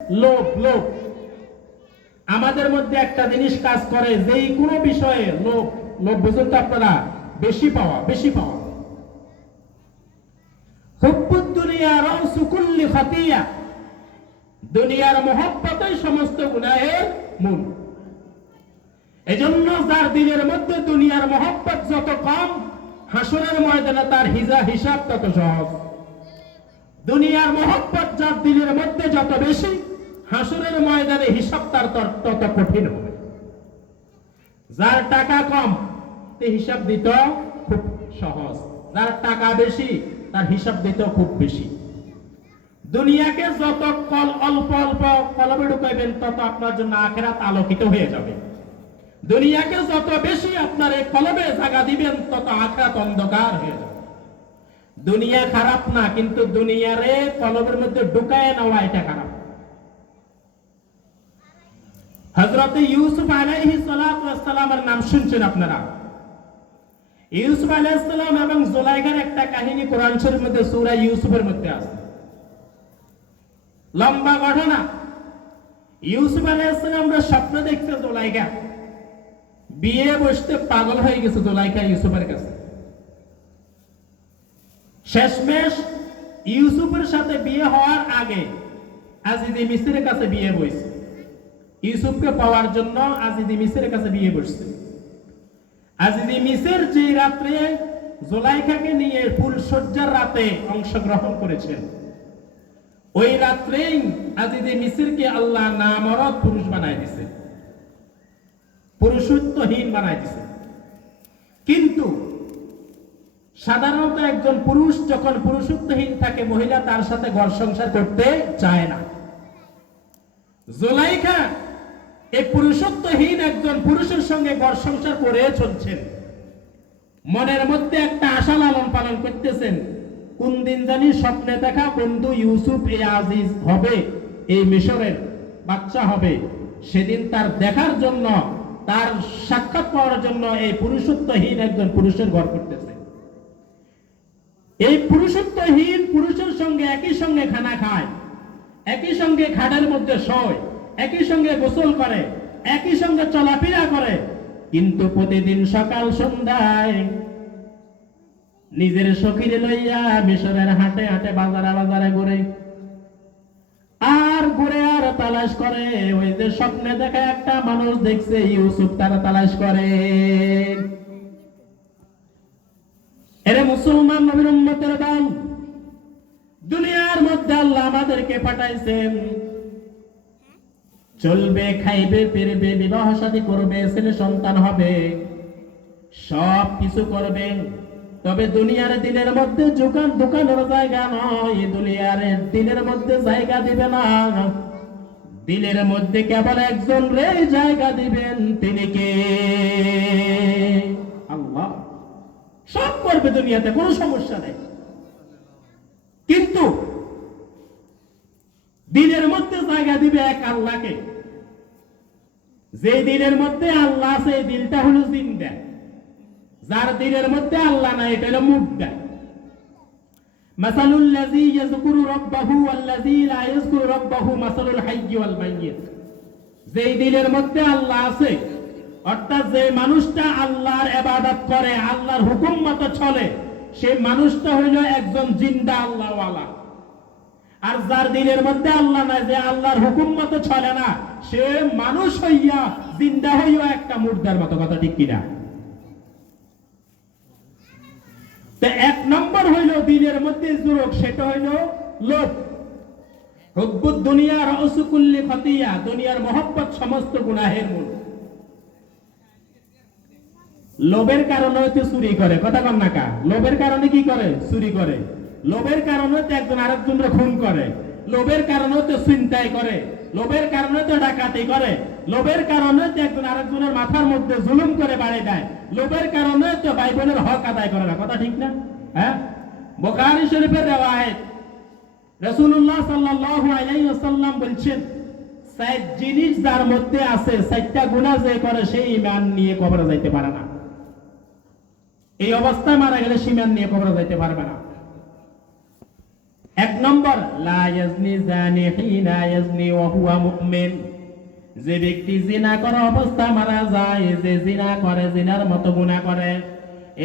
লোভ। লোভ আমাদের মধ্যে একটা জিনিস কাজ করে, যেই কোনো বিষয়ে লোভ। লোভ বুঝুন তো আপনারা, বেশি পাওয়া, বেশি পাওয়া। হুব্বুদ দুনিয়া রাউসু কুল্লি খাতিয়া, দুনিয়ার মহব্বতই সমস্ত গুনাহের মূল। এজন্য যার দিলের মধ্যে দুনিয়ার মহব্বত যত কম, হাসরের ময়দানে তার হিসাব তত সহজ। দুনিয়ার মহব্বত যার দিলের মধ্যে যত বেশি, হাসরের ময়দানে হিসাব তার তত কঠিন হবে। যার টাকা কম, তে হিসাব দিতে খুব সহজ। যার টাকা বেশি, তার হিসাব দিতে খুব বেশি। দুনিয়াকে যত অল্প অল্প কলবে ঢুকাইবেন, তত আপনার জন্য আখিরাত আলোকিত হয়ে যাবে। দুনিয়াকে যত বেশি আপনার এই কলবে জায়গা দিবেন, তত আখিরাত অন্ধকার হয়ে যাবে। দুনিয়া খারাপ না, কিন্তু দুনিয়ারে কলবের মধ্যে ঢুকায় নেওয়া, এটা খারাপ। হযরত ইউসুফ আলাইহিস সালাতু ওয়াস সালামের নাম শুনছেন আপনারা? ইউসুফ আলাইহিস সালাম এবং জুলাইখার একটা কাহিনী কোরআন শরীফের মধ্যে সূরা ইউসুফের মধ্যে আছে। লম্বা ঘটনা। ইউসুফ আলাইহিস সালামের স্বপ্ন দেখছে জুলাইখা, বিয়ে বসতে পাগল হয়ে গেছে জুলাইখা ইউসুফের কাছে। শেষমেশ ইউসুফের সাথে বিয়ে হওয়ার আগে আজিজে মিসরের কাছে বিয়ে বসছে। ইউসুফকে পাওয়ার জন্য আজিজে মিসরের কাছে বিয়ে বসছে। আজিজে মিসর যে রাত্রে জুলাইখাকে নিয়ে ফুলসজ্জার রাতে অংশগ্রহণ করেছেন, ওই রাত্রেই আজিজে মিসরকে আল্লাহ নামরদ পুরুষ বানায় দিছে, পুরুষত্বহীন বানায় দিছে। কিন্তু সাধারণত একজন পুরুষ যখন পুরুষত্বহীন থাকে, মহিলা তার সাথে ঘর সংসার করতে চায় না। জুলাইখা এই পুরুষত্বহীন একজন পুরুষের সঙ্গে ঘর সংসার করে চলছেন। মনের মধ্যে একটা আশা লালন পালন করতেছেন, কোন দিন জানি স্বপ্নে দেখা বন্ধু ইউসুফ এই আজিজ হবে, এই মিশরের বাচ্চা হবে, সেদিন তার দেখার জন্য, তার সাক্ষাৎ পাওয়ার জন্য এই পুরুষত্বহীন একজন পুরুষের ঘর করতেছে। এই পুরুষত্বহীন পুরুষের সঙ্গে একই সঙ্গে খানা খায়, একই সঙ্গে খাটের মধ্যে শোয়, একই সঙ্গে গোসল করে, একই সঙ্গে চলাফেরা করে, কিন্তু প্রতিদিন সকাল সন্ধ্যায় নিজের সখীরে লইয়া মিশরের হাটে হাটে বাজারে বাজারে ঘুরে আর ঘুরে আর তালাশ করে। ওই যে স্বপ্নে দেখা একটা মানুষ দেখছে ইউসুফ, তারা তালাশ করে। এরে মুসলমান নবীর উম্মতের দল, দুনিয়ার মধ্যে আল্লাহ আমাদেরকে পাঠাইছেন চলবে, খাইবে, ফিরবে, বিবাহ শাদী করবে, ছেলে সন্তান হবে, সব কিছু করবে। তবে দুনিয়ার দিনের মধ্যে দোকানের জায়গা নয়, দুনিয়ার দিনের মধ্যে জায়গা দিবে না। দিলের মধ্যে কেবল একজন রে জায়গা দিবেন, তিনি কে? আল্লাহ। সব করবে দুনিয়াতে, কোনো সমস্যা নেই, কিন্তু দিলের মধ্যে জায়গা দিবে এক আল্লাহকে। যে দিলের মধ্যে আল্লাহ আছে, এই দিলটা হলো জিন্দা। যার দিলের মধ্যে আল্লাহ নাই, এটা হলো মুর্দা। মাসালুল লাযী ইয়াযকুরু রাব্বাহু ওয়াল লাযী লা ইয়াযকুরু রাব্বাহু মাসালুল হাইয়্যি ওয়াল মাইয়্যিত। যে দিলের মধ্যে আল্লাহ আছে, অর্থাৎ যে মানুষটা আল্লাহর ইবাদত করে, আল্লাহর হুকুম মতো চলে, সেই মানুষটা হইল একজন জিন্দা আল্লাহওয়ালা। আর যার দিলের মধ্যে আল্লাহ নাই, যে আল্লাহর হুকুম মতো চলে না, সে মানুষ হইয়া জিন্দা হইয়া একটা মুর্দার মতো। কথা ঠিক কিনা? এক নম্বর হইল দিলের মধ্যে জোরক, সেটা হইল লোভ। হুব্বুদ দুনিয়া রাউসু কুল্লি খাতিয়া, দুনিয়ার মহব্বত সমস্ত গুনাহের মূল। লোভের কারণে হয়তো চুরি করে, কথা কন না কা? লোভের কারণে কি করে? চুরি করে। লোভের কারণে তো একজন আরেকজনকে খুন করে, লোভের কারণে তো ছিনতাই করে, লোভের কারণে তো ডাকাতি করে, লোভের কারণে তো একজন আরেকজনের মাথার মধ্যে জুলুম করে বাড়ি দেয়, লোভের কারণে তো ভাই বোনের হক আদায় করে না। কথা ঠিক না? হ্যাঁ, বুখারী শরীফের riwayat, রাসূলুল্লাহ সাল্লাল্লাহু আলাইহি ওয়াসাল্লাম বলছেন, 7 জিনিস যার মধ্যে আছে, 7টা গুনাহ যে করে, সেই ঈমান নিয়ে কবরে যাইতে পারে না। এই অবস্থায় মারা গেলে সে ঈমান নিয়ে কবরে যাইতে পারবে না। এক নম্বর, লা ইয়াজনি জানি হিনা ইয়াজনি ওয়া হুয়া মুমিন, যে ব্যক্তি জিনা করা অবস্থায় মারা যায়, যে জিনা করে, জিনার মতো গুনাহ করে,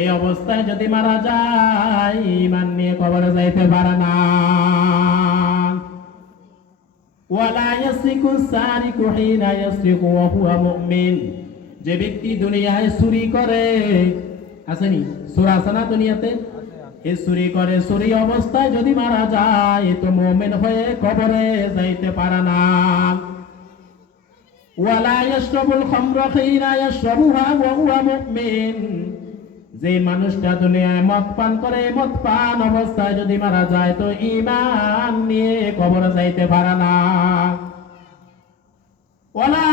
এই অবস্থায় যদি মারা যায় ঈমান নিয়ে কবরে যাইতে পারে না। ওয়ালা ইয়াসরিকু সারিকু হিনা ইয়াসরিকু ওয়া হুয়া মুমিন, যে ব্যক্তি দুনিয়ায় চুরি করে, আসেনি চোর আছে না দুনিয়াতে, এই চুরি করে, চুরি অবস্থায় যদি মারা যায় তো মুমিন হয়ে কবরে যাইতে পারে না। ওয়ালা ইয়াশরাবুল খামরা হিনা ইয়াশরাবুহা ওয়া হুয়া মুমিন, যে মানুষটা দুনিয়ায় মদ পান করে, মদ পান অবস্থায় যদি মারা যায় তো ঈমান নিয়ে কবরে যাইতে পারে না। ওয়ালা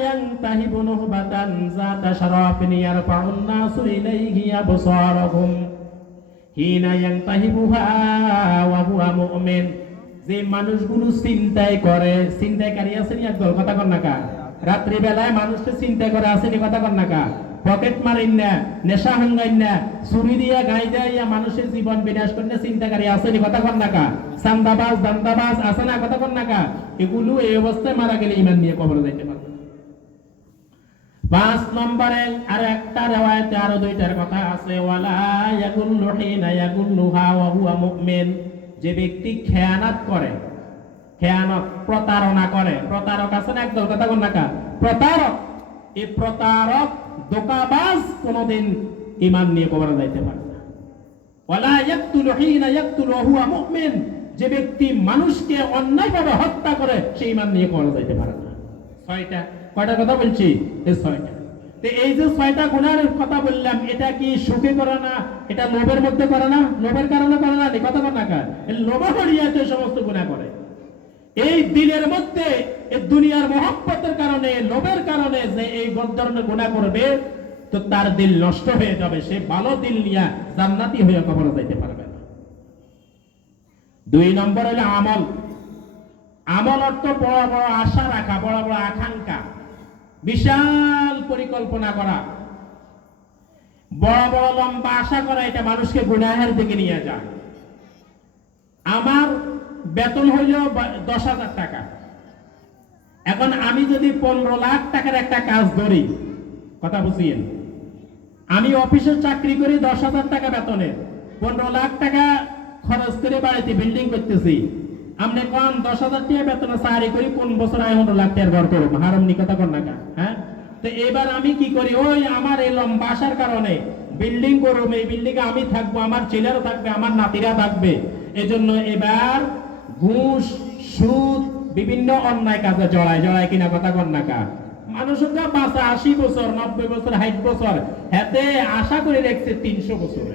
ইয়ানতাহিবু নুহবাতান যাতা শারাফিন ইয়ারফাউন নাসু ইলাইহি আবসারহুম হিনা ইয়ানতাহিবুহা ওয়া হুয়া মুমিন, যে মানুষগুলো চিন্তাই করে, চিন্তাকারী আছে নি একদল, কথা কন না কা, রাত্রি বেলায় মানুষকে চিন্তা করে আসেনি, কথা কন না কা, পকেট মারেন না, নেশা হাঙ্গাইন না, চুরি দিয়া গাই দিয়া মানুষের জীবন বিনাশ করে চিন্তাকারী আসেনি, কথা কন না কা, চান্দাবাজ দান্দাবাজ আছে না, কথা কন না কা, এগুলো এই অবস্থায় মারা গেলে ঈমান নিয়ে কবরে যাইতে পারবে। 5 নম্বরে আর একটা riwayate আরো দুইটার কথা আছে, ওয়ালা ইয়াকুল্লু হিনা ইয়াকুল্লুহা ওয়া হুয়া মুমিন, যে ব্যক্তি খেয়ানত করে, খেয়ানত প্রতারণা করে, প্রতারক আছে না একদল, কথা কন না কা, প্রতারক, এই প্রতারক ধোঁকাবাজ কোনদিন ঈমান নিয়ে কবরে যাইতে পারে না। ওয়ালা ইয়াকতুলু হিনা ইয়াকতুলু ওয়া হুয়া মুমিন, যে ব্যক্তি মানুষকে অন্যায়ভাবে হত্যা করে সে ঈমান নিয়ে কবরে যাইতে পারে না। 6টা, কয়টা কথা বলছি, এই 6টা। তো এই যে 6টা গুনাহের কথা বললাম, এটা কি সুখে করে না, এটা লোভের মধ্যে করে না, লোভের কারণে করে না, কথা বল না, এই লোভ হরিয়াতে সমস্ত গুনাহ করে। এই দিলের মধ্যে এই দুনিয়ার মহব্বতের কারণে, লোভের কারণে যে এই ধরনের গুনাহ করবে তো তার দিল নষ্ট হয়ে যাবে, সে ভালো দিল নিয়ে জান্নাতি হয়ে কবরে যাইতে পারবে না। 2 নম্বর হলো আমল। আমল অর্থ বড় বড় আশা রাখা, বড় বড় আকাঙ্ক্ষা, বিশাল পরিকল্পনা করা, বড় বড় লম্বা আশা করা, এটা মানুষকে গুনাহের দিকে নিয়ে যায়। আমার বেতন হইল 10,000 টাকা, এখন আমি যদি 15 লাখ টাকার একটা কাজ ধরি, কথা বুঝিয়েন, আমি অফিসে চাকরি করি 10,000 টাকা বেতনে, 15 লাখ টাকা খরচ করে বাড়িতে বিল্ডিং করতেছি, আপনি কোন 10,000 টাকা বেতনে চাকরি করি, কোন বছর 100 লাখ টাকার ঘর করবো, হারাম নি, কথা কর না কা, হ্যাঁ। তো এবার আমি কি করি, ওই আমার এই লম্বা আশার কারণে বিল্ডিং করবো, এই বিল্ডিং এ আমি থাকবো, আমার ছেলেরা থাকবে, আমার নাতিরা থাকবে, এজন্য এবার ঘুষ, সুদ, বিভিন্ন অন্যায় কাজে জড়ায় কিনা, কথা কন না কা। মানুষের যা বাঁচা 80 বছর, 90 বছর, 60 বছর, হাতে আশা করে রেখেছে 300 বছরে।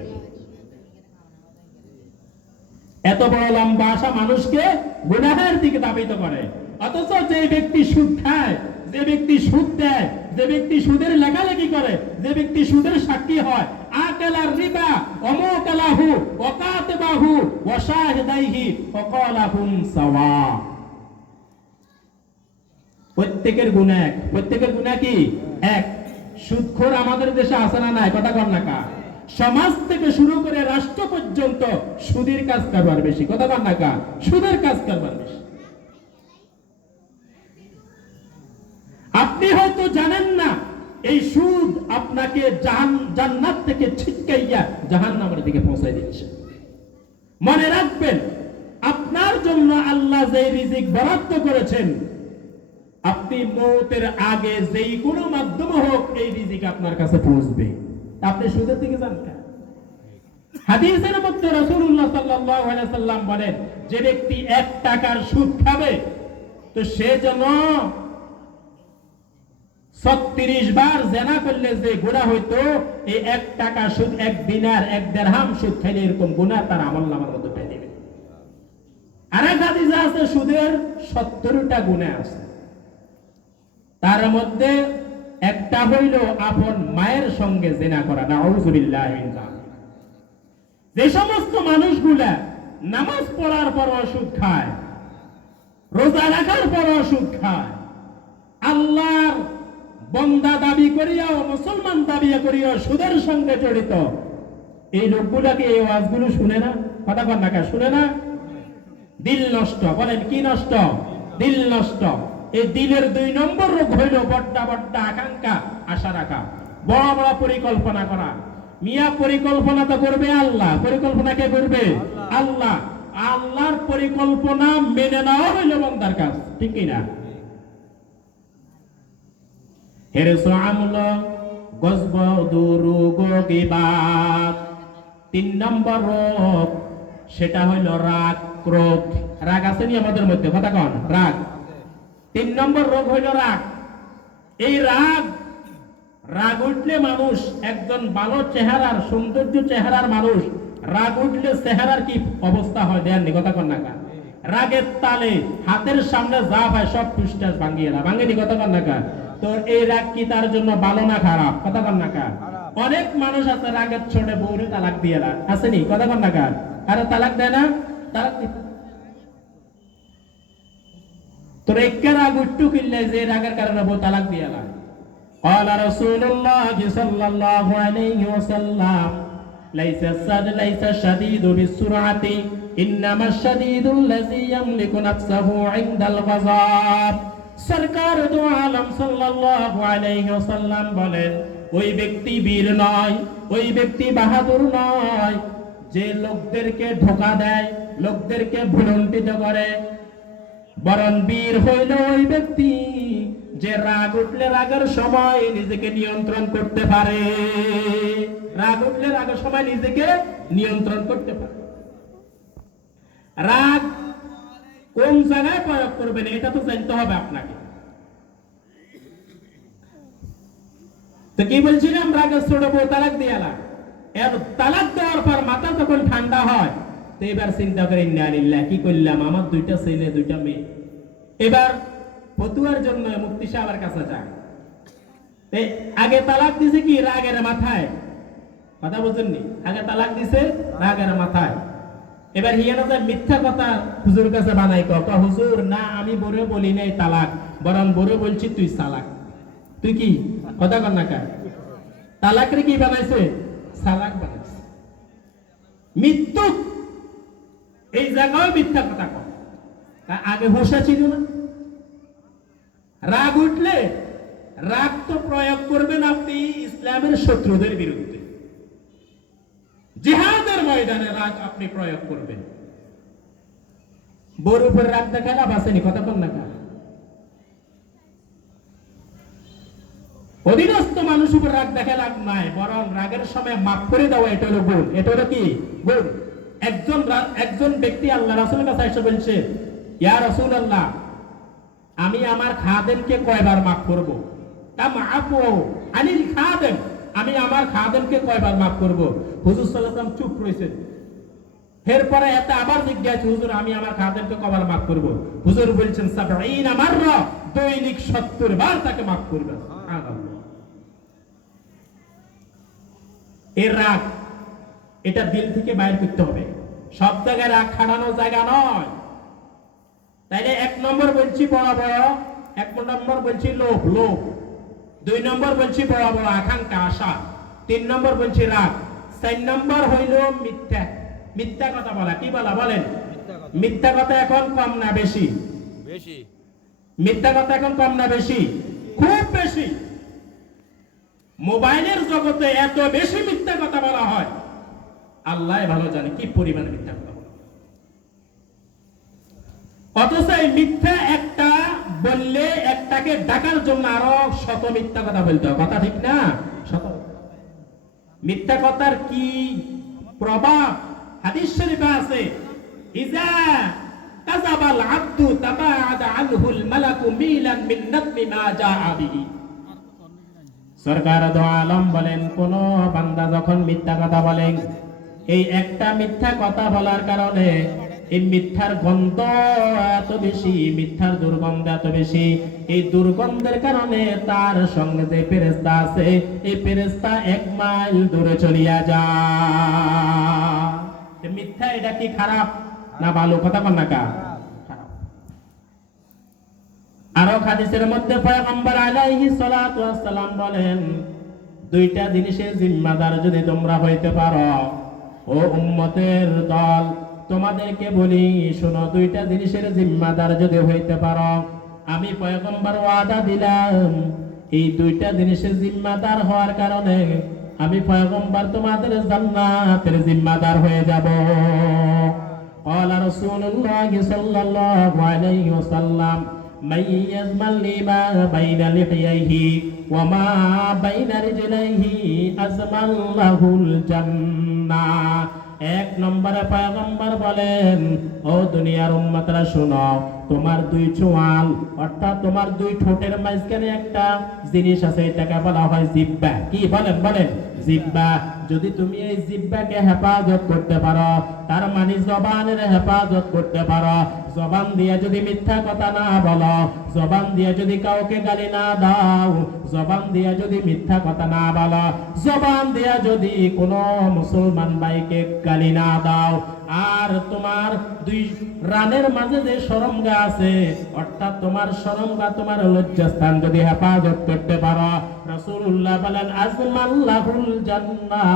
এত বড় লম্বা আশা মানুষকে গুনাহের দিকে ধাবিত করে। অথচ যে ব্যক্তি সুদ খায়, যে ব্যক্তি সুদ দেয়, যে ব্যক্তি সুদের লেখালেখি করে, যে ব্যক্তি সুদের সাক্ষী হয়, আকালার রিবা অমুকালাহু ওয়াকাতিবাহু ওয়া শাহিদাইহি ওয়াকালাহুম সাওয়া, প্রত্যেকের গুনাহ এক, প্রত্যেকের গুনাহ কি এক। সুদখোর আমাদের দেশে আছে না নাই, কথা কর না কা, সমাজ থেকে শুরু করে রাষ্ট্র পর্যন্ত সুদের কাজ কারবার বেশি, কথা কর না কা, সুদের কাজ কারবার বেশি। আপনি হয়তো জানেন না এই সুদ আপনাকে জান্নাত থেকে ছিটকাইয়া জাহান্নামের দিকে পৌঁছায় দিচ্ছে। মনে রাখবেন, আপনার জন্য আল্লাহ যে রিজিক বরাদ্দ করেছেন, আপনি মওতের আগে যেই কোনো মাধ্যমে হোক এই রিজিক আপনার কাছে পৌঁছবে। আপনি সুদের দিকে যান কেন? হাদিসের মধ্যে রাসূলুল্লাহ সাল্লাল্লাহু আলাইহি ওয়াসাল্লাম বলেন, যে ব্যক্তি 1 টাকার সুদ খাবে তো সে যেন 36 বার জিনা করলে যে গুনাহ হইতো, এই 1 টাকা সুদ, 1 দিনার, 1 দিরহাম সুদ খাইলে এরকম গুনাহ তার আমলনামার মধ্যে পেয়ে দিবে। আরেক হাদিসে আছে সুদের 70টা গুনাহ আছে, তার মধ্যে একটা হইল আপন মায়ের সঙ্গে জিনা করা, নাউযুবিল্লাহি মিন যালিক। যে সমস্ত মানুষগুলা নামাজ পড়ার পরও সুদ খায়, রোজা রাখার পরও সুদ খায়, আল্লাহর বন্দা দাবি করিয়াও, মুসলমান দাবি করিয়াও সুদের সঙ্গে জড়িত, এই লোকগুলাকে এই ওয়াজগুলো শুনে না, কথা কর না কা, শুনে না? দিল নষ্ট। বলেন কি নষ্ট? দিল নষ্ট। এই দিলের 2 নম্বর রোগ হইল বড্ডা বড্ডা আকাঙ্ক্ষা, আশা রাখা, বড় বড় পরিকল্পনা করা। মিয়া পরিকল্পনা তো করবে আল্লাহ, পরিকল্পনা কে করবে? আল্লাহ। আল্লাহর পরিকল্পনা মেনে নেওয়া হইল বান্দার কাজ, ঠিক কি না? হেরেস আমল গজব দুরুগ গিবাত। 3 নম্বর রোগ সেটা হইল রাগ, ক্রোধ। রাগ আছে নি আমাদের মধ্যে? কথা কন, রাগ। 3 নম্বর রোগ হইল রাগ। এই রাগ, রাগ উঠলে মানুষ, একজন ভালো চেহারার, সৌন্দর্য চেহারার মানুষ রাগ উঠলে চেহারার কি অবস্থা হয় দেননি? কথা কন না কা? রাগের তালে হাতের সামনে যা হয় সব টুসটাস ভাঙিয়ে না, ভাঙেনি? কথা কন না কা? তো এই রাগ কি তার জন্য ভালো না খারাপ? কথা কন না কা? অনেক মানুষ আছে রাগের ছোটে বউরে তালাক দিয়ে না, আসেনি? কথা কন না কা? আরে তালাক দেয় না? তালাক দিতে তোর একের রাগ উঠটু কিনলে যে রাগের কারণে বউ তালাক দিয়ে না। قال رسول الله صلى الله عليه وسلم ليس الشديد بالسرعة إنما الشديد الذي يملك نفسه عند الغضب। সরকার দু আলম সাল্লাল্লাহু আলাইহি ওয়াসাল্লাম বলেন, ওই ব্যক্তি বীর নয়, ওই ব্যক্তি বাহাদুর নয় যে লোকদেরকে ধোঁকা দেয়, লোকদেরকে ভুলুণ্ঠিত করে, বরং বীর হইল ওই ব্যক্তি যে রাগ উঠলে রাগের সময় নিজেকে নিয়ন্ত্রণ করতে পারে। রাগ উঠলে রাগের সময় নিজেকে নিয়ন্ত্রণ করতে পারে। রাগ কোন জায়গায় প্রয়োগ করবেন এটা তো জানতে হবে আপনাকে। তো কি বলছিলাম? রাগের ছোট বউ তালাক দিয়ালা। এর তালাক দেওয়ার পর মাথা যখন ঠান্ডা হয়, তো এবার চিন্তা করেন, ইন্না লিল্লাহ, কি করলাম, আমার 2টা ছেলে 2টা মেয়ে। এবার ফতুয়ার জন্য মুফতি সাহেবের কাছে যায়। আগে তালাক দিছে কি রাগের মাথায়? কথা বুঝেননি? আগে তালাক দিছে রাগের মাথায়। এবার হিয়ানা যায় মিথ্যা কথা হুজুর কাছে বানাই, কা হুজুর না, আমি বরে বলি নাই তালাক, বরং বরে বলছি তুই সালাক। তুই কি? কথা কর না কা? তালাকরে কি বানাইছে? সালাক বানাইছে। মৃত্যু এই জায়গায় মিথ্যা কথা কর। আগে হোসা ছিল না? রাগ উঠলে রাগ তো প্রয়োগ করবেন আপনি ইসলামের শত্রুদের বিরুদ্ধে। জিহাদের ময়দানে রাগ আপনি প্রয়োগ করবেন। বড় উপর রাগ দেখা লাভ আসেনি? কথা কন না কা? অধীনস্থ মানুষ উপর রাগ দেখা লাভ নাই, বরং রাগের সময় মাফ করে দেওয়া, এটা হলো গুণ। এটা হলো কি? গুণ। একজন ব্যক্তি আল্লাহ রাসূলের কাছে এসে বলছে, ইয়া রাসূলুল্লাহ, আমি আমার খাদেমকে কয়বার মাফ করব? আনিল খাদেম, আমি আমার খাদেমকে কয়বার মাফ করব? হুজুর সাল্লাল্লাহু আলাইহি ওয়াসাল্লাম চুপ রইছেন। এরপরে এত আবার জিজ্ঞাসা, হুজুর আমি আমার খাদেমকে কয়বার মাফ করব? হুজুর বলছেন 70 মাররা, দৈনিক 70 বার তাকে মাফ করবে। সুবহানাল্লাহ। এর রাগ, এটা দিল থেকে বাইর করতে হবে। সব জায়গায় রাগ খাটানোর জায়গা নয়। তাইলে 1 নম্বর বলছি বড় বড়, 1 নম্বর বলছি লোভ, লোভ। 2 নম্বর বলছি বড় বড় আকাঙ্ক্ষা, আশা। 3 নম্বর বলছি রাগ। 4 নম্বর হইল মিথ্যা, মিথ্যা কথা বলা। কি বলা? বলেন। মিথ্যা কথা এখন কম না বেশি? বেশি। মিথ্যা কথা এখন কম না বেশি? খুব বেশি। মোবাইলের জগতে এত বেশি মিথ্যা কথা বলা হয়, আল্লাহ ভালো জানে কি পরিমাণে মিথ্যা কথা বলা। অথচ এই মিথ্যা একটা বললে একটাকে ডাকার জন্য আরো শত মিথ্যা কথা বলতে হবে। কথা ঠিক না? শত মিথ্যা কথার কি প্রভাব হাদিস শরীফে আছে, ইজা কাযাবাল আবদু তাবাআদা আনহুল মালাকু মিলান মিন নাতমি মা জাআ বিহি। সরকার দো আলম বলেন, কোন বান্দা যখন মিথ্যা কথা বলেন, এই একটা মিথ্যা কথা বলার কারণে এই মিথ্যার গন্ধ এত বেশি, মিথ্যার দুর্গন্ধ এত বেশি, এই দুর্গন্ধের কারণে তার সঙ্গে যে ফেরেশতা আছে, এই ফেরেশতা 1 মাইল দূরে চলিয়া যায়। মিথ্যা এটা কি খারাপ না ভালো? কথা বল না কা? আরো হাদিসের মধ্যে পয়গম্বর আলাইহিস সালাতু ওয়াস সালাম বলেন, 2টা জিনিসের জিম্মাদার যদি তোমরা হইতে পারো, ও উম্মতের দল, তোমাদেরকে বলি শোনো, দুইটা জিনিসের জিম্মাদার যদি হইতে পারো, আমি পয়গম্বর ওয়াদা দিলাম এই দুইটা জিনিসের জিম্মাদার হওয়ার কারণে আমি পয়গম্বর তোমাদের জান্নাতের জিম্মাদার হয়ে যাব। قال رسول الله صلى الله عليه وسلم من يضمن لي ما بين لحييه وما بين رجليه أضمن له الجنة। এক নম্বরে পয়গম্বর বলেন, ও দুনিয়ার উম্মতরা শোনো, তোমার দুই চোয়াল অর্থাৎ তোমার দুই ঠোঁটের মাঝখানে একটা জিনিস আছে, এটাকে বলা হয় জিহ্বা। কি বলেন বলেন? জিহ্বা। যদি তুমি এই জিহ্বাকে হেফাজত করতে পারো, তার মানে জবানের হেফাজত করতে পারো, জবান দিয়ে যদি মিথ্যা কথা না বলো, জবান দিয়ে যদি কাউকে গালি না দাও, জবান দিয়ে যদি মিথ্যা কথা না বলো, জবান দিয়ে যদি কোনো মুসলমান ভাইকে গালি না দাও, আর তোমার দুই রানের মাঝে যে শরমগা আছে অর্থাৎ তোমার শরমগা, তোমার লজ্জাস্থান যদি হেফাজত করতে পারো, রাসূলুল্লাহ বলেন আজমাল্লাহুল জান্নাহ,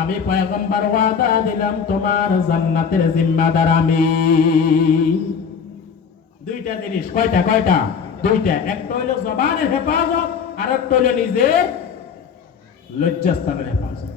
আমি পয়গম্বর ওয়াদা দিলাম তোমার জান্নাতের জিম্মাদার আমি। দুইটা জিনিস। কয়টা? কয়টা? দুইটা। একটা হইল জবানের হেফাজত, আর একটা হইল নিজের লজ্জাস্থানের হেফাজত।